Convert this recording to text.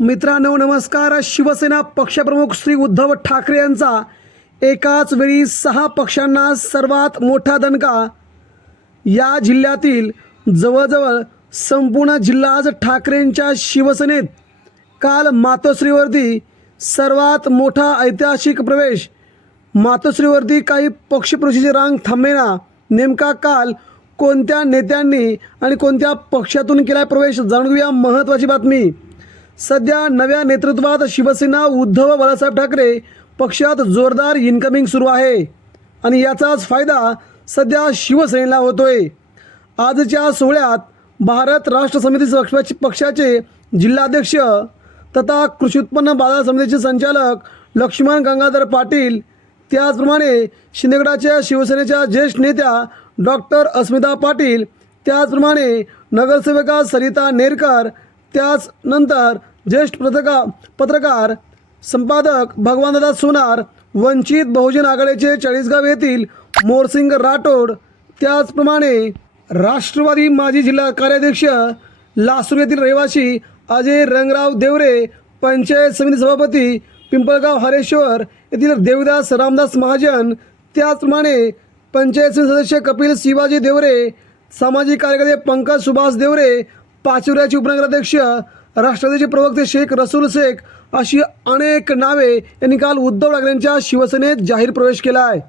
मित्रांनो नमस्कार. शिवसेना पक्षप्रमुख श्री उद्धव ठाकरे यांचा एकाच वेळी सहा पक्षांना सर्वात मोठा दणका. या जिल्ह्यातील जवळजवळ संपूर्ण जिल्हा आज ठाकरेंच्या शिवसेनेत. काल मातोश्रीवरती सर्वात मोठा ऐतिहासिक प्रवेश. मातोश्रीवरती काही पक्षप्रवेशाची रांग थांबेना. नेमका काल कोणत्या नेत्यांनी आणि कोणत्या पक्षातून केला प्रवेश? जाणून घेऊया महत्त्वाची बातमी. सध्या नव्या नेतृत्वात शिवसेना उद्धव बाळासाहेब ठाकरे पक्षात जोरदार इन्कमिंग सुरू आहे. आणि याचाच फायदा सध्या शिवसेनेला होतोय. आजच्या सोहळ्यात भारत राष्ट्र समिती पक्षाचे पक्षाचे जिल्हाध्यक्ष तथा कृषी उत्पन्न बाजार समितीचे संचालक लक्ष्मण गंगाधर पाटील त्याचप्रमाणे शिंदेगडाच्या शिवसेनेच्या ज्येष्ठ नेत्या डॉक्टर अस्मिता पाटील त्याचप्रमाणे नगरसेविका सरिता नेरकर त्याचनंतर ज्येष्ठ पत्रकार पत्रकार संपादक भगवानदादा सोनार वंचित बहुजन आघाडीचे चाळीसगाव येथील मोरसिंग राठोड त्याचप्रमाणे राष्ट्रवादी माजी जिल्हा कार्याध्यक्ष लासूर येथील रहिवासी अजय रंगराव देवरे पंचायत समिती सभापती पिंपळगाव हरेश्वर येथील देवदास रामदास महाजन त्याचप्रमाणे पंचायत समिती सदस्य कपिल शिवाजी देवरे सामाजिक कार्यकर्ते पंकज सुभाष देवरे पाचुऱ्याचे उपनगराध्यक्ष राष्ट्रवादीचे प्रवक्ते शेख रसूल शेख अशी अनेक नावे यांनी काल उद्धव ठाकरेंच्या शिवसेनेत जाहीर प्रवेश केला आहे.